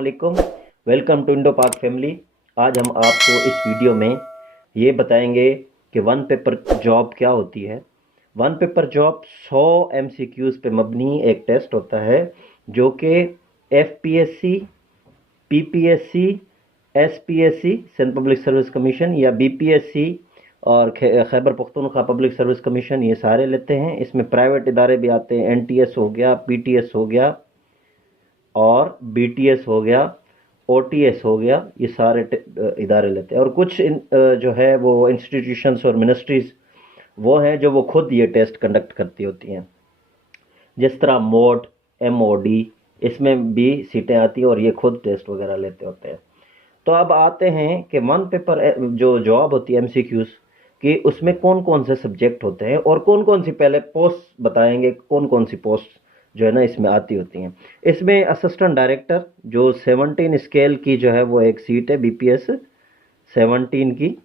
वालेकुम। Welcome to Indo पाक family. आज हम आपको इस वीडियो में ये बताएंगे कि वन पेपर जॉब क्या होती है। वन पेपर जॉब 100 एमसीक्यूज़ पे मबनी एक टेस्ट होता है जो कि FPSC, PPSC, SPSC central public service commission या बीपीएससी और Khyber Pakhtunkhwa public service commission ये सारे लेते हैं। इसमें प्राइवेट इदारे भी आते हैं, एनटीएस हो गया, पीटीएस हो गया और बीटीएस हो गया, ओटीएस हो गया, ये सारे इदारे लेते हैं। और कुछ जो है वो इंस्टीट्यूशंस और मिनिस्ट्रीज वो हैं जो वो खुद ये टेस्ट कंडक्ट करती होती हैं, जिस तरह मोड, एमओडी, इसमें भी सीटें आती हैं और ये खुद टेस्ट वगैरह लेते होते हैं। तो अब आते हैं कि वन पेपर जो जॉब होती है एमसीक्यूज़ कि उसमें कौन कौन से सब्जेक्ट होते हैं और कौन कौन सी, पहले पोस्ट बताएंगे कौन कौन सी पोस्ट जो है ना इसमें आती होती हैं। इसमें असिस्टेंट डायरेक्टर जो 17 स्केल की जो है वो एक सीट है, बीपीएस 17 की।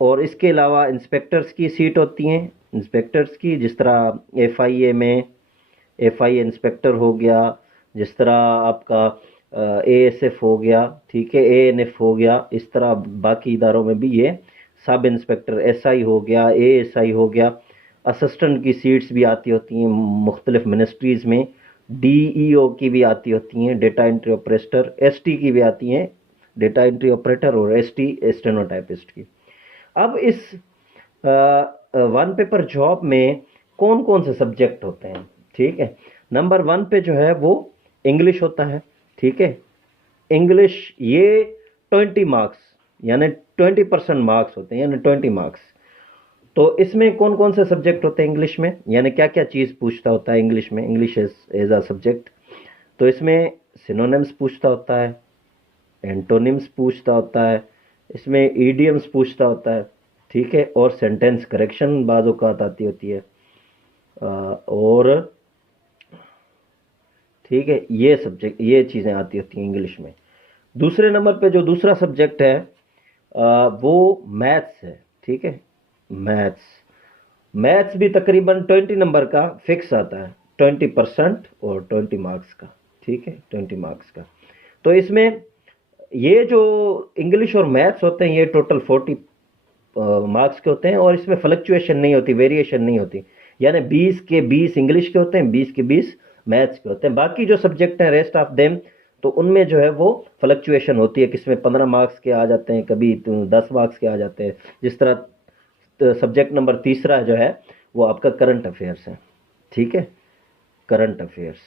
और इसके अलावा इंस्पेक्टर्स की सीट होती हैं, इंस्पेक्टर्स की, जिस तरह एफआईए में एफआईए इंस्पेक्टर हो गया, जिस तरह आपका एएसएफ हो गया, ठीक है, एएनएफ हो गया। इस तरह बाकी इदारों में भी ये सब इंस्पेक्टर, एसआई हो गया, एएसआई हो गया। असिस्टेंट की सीट्स भी आती होती हैं मुख्तलिफ मिनिस्ट्रीज़ में। डीईओ की भी आती होती हैं, डेटा एंट्री ऑपरेटर। एसटी की भी आती हैं, डेटा एंट्री ऑपरेटर, और एसटी स्टेनोटाइपिस्ट की। अब इस वन पेपर जॉब में कौन कौन से सब्जेक्ट होते हैं, ठीक है। नंबर 1 पे जो है वो इंग्लिश होता है, ठीक है। इंग्लिश ये 20 मार्क्स यानी 20% मार्क्स होते हैं, यानी 20 मार्क्स। तो इसमें कौन कौन से सब्जेक्ट होते हैं इंग्लिश में, यानी क्या क्या चीज़ पूछता होता है इंग्लिश में, इंग्लिश एज अ सब्जेक्ट। तो इसमें सिनोनिम्स पूछता होता है, एंटोनिम्स पूछता होता है, इसमें ईडियम्स पूछता होता है, ठीक है, और सेंटेंस करेक्शन बाज़ औक़ात आती होती है। और ठीक है, ये सब्जेक्ट, ये चीज़ें आती होती हैं इंग्लिश में। दूसरे नंबर पे जो दूसरा सब्जेक्ट है वो मैथ्स है, ठीक है। मैथ्स भी तकरीबन 20 नंबर का फिक्स आता है, 20% और 20 मार्क्स का, ठीक है, 20 मार्क्स का। तो इसमें ये जो इंग्लिश और मैथ्स होते हैं ये टोटल 40 मार्क्स के होते हैं और इसमें फ्लक्चुएशन नहीं होती, वेरिएशन नहीं होती। यानी 20 के 20 इंग्लिश के होते हैं, 20 के 20 मैथ्स के होते हैं। बाकी जो सब्जेक्ट हैं रेस्ट ऑफ देम, तो उनमें जो है वो फ्लक्चुएशन होती है, किसमें 15 मार्क्स के आ जाते हैं, कभी 10 मार्क्स के आ जाते हैं। जिस तरह सब्जेक्ट नंबर तीसरा जो है वो आपका करंट अफेयर्स है, ठीक है, करंट अफेयर्स।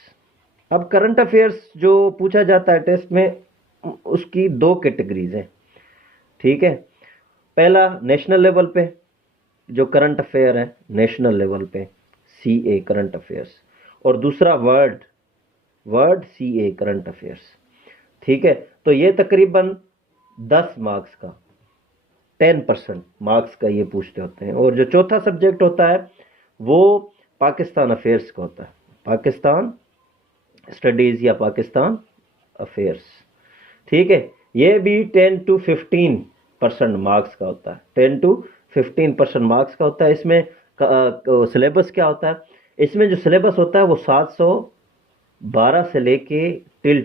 अब करंट अफेयर्स जो पूछा जाता है टेस्ट में, उसकी 2 कैटेगरीज हैं, ठीक है। पहला नेशनल लेवल पे जो करंट अफेयर है, नेशनल लेवल पे सीए करंट अफेयर्स, और दूसरा वर्ड सीए करंट अफेयर्स, ठीक है। तो ये तकरीबन 10 मार्क्स का, 10% मार्क्स का ये पूछते होते हैं। और जो चौथा सब्जेक्ट होता है वो पाकिस्तान अफेयर्स का होता है, पाकिस्तान स्टडीज़ या पाकिस्तान अफेयर्स, ठीक है। ये भी 10 to 15% मार्क्स का होता है, 10 to 15% मार्क्स का होता है। इसमें सिलेबस क्या होता है, इसमें जो सिलेबस होता है वो 712 से लेके टिल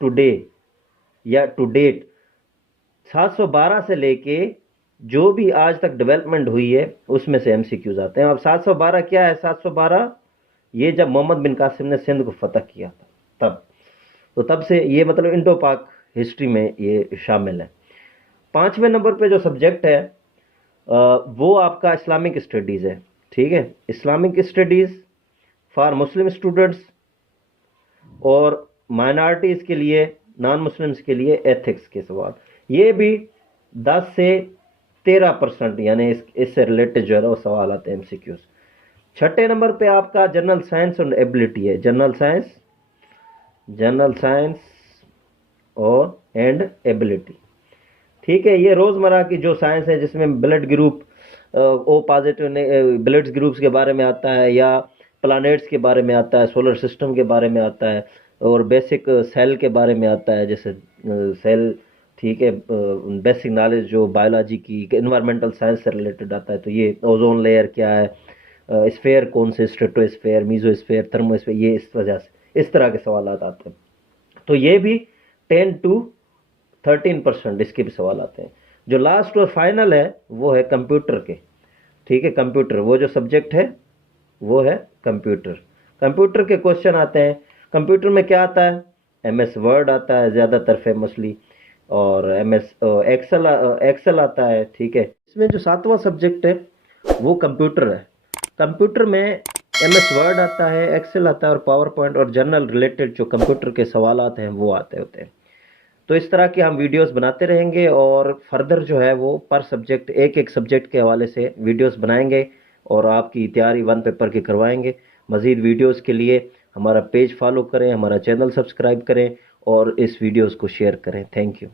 टुडे या टू डेट, 712 से लेके जो भी आज तक डेवलपमेंट हुई है उसमें से एमसीक्यूज आते हैं। अब 712 क्या है, 712 ये जब मोहम्मद बिन कासिम ने सिंध को फतह किया था तब, तो तब से ये मतलब इंडो पाक हिस्ट्री में ये शामिल है। 5वें नंबर पे जो सब्जेक्ट है वो आपका इस्लामिक स्टडीज़ है, ठीक है। Islamic studies for Muslim students और माइनॉरिटीज़ के लिए, नॉन मुस्लिम्स के लिए एथिक्स के सवाल। ये भी 10 से 13% यानी इससे रिलेटेड जो है वो सवाल आते हैं एमसीक्यूज। 6ठे नंबर पे आपका जनरल साइंस और एबिलिटी है, जनरल साइंस और एंड एबिलिटी, ठीक है। ये रोज़मर्रा की जो साइंस है जिसमें blood group, O positive blood groups के बारे में आता है, या प्लैनेट्स के बारे में आता है, सोलर सिस्टम के बारे में आता है, और बेसिक सेल के बारे में आता है, जैसे सेल, ठीक है। बेसिक नॉलेज जो बायोलॉजी की, एनवायरमेंटल साइंस से रिलेटेड आता है, तो ये ओजोन लेयर क्या है, स्फेयर कौन से, स्ट्रेटोस्फेयर, मीजोस्फेयर, थर्मोस्फेयर, ये इस वजह से इस तरह के सवाल आते हैं। तो ये भी 10 to 13% इसके भी सवाल आते हैं। जो लास्ट और फाइनल है वो है कंप्यूटर के, ठीक है, कंप्यूटर, वो जो सब्जेक्ट है वो है कंप्यूटर। कंप्यूटर के क्वेश्चन आते हैं। कंप्यूटर में क्या आता है, MS वर्ड आता है ज़्यादातर फेमसली, और MS एक्सेल आता है, ठीक है। इसमें जो 7वां सब्जेक्ट है वो कंप्यूटर है। कंप्यूटर में MS वर्ड आता है, एक्सेल आता है, और पावर पॉइंट और जनरल रिलेटेड जो कंप्यूटर के सवाल आते हैं वो आते होते हैं। तो इस तरह की हम वीडियोस बनाते रहेंगे, और फर्दर जो है वो पर सब्जेक्ट, एक एक सब्जेक्ट के हवाले से वीडियोस बनाएंगे और आपकी तैयारी 1 पेपर की करवाएंगे। मज़ीद वीडियोस के लिए हमारा पेज फॉलो करें, हमारा चैनल सब्सक्राइब करें और इस वीडियोस को शेयर करें। Thank you.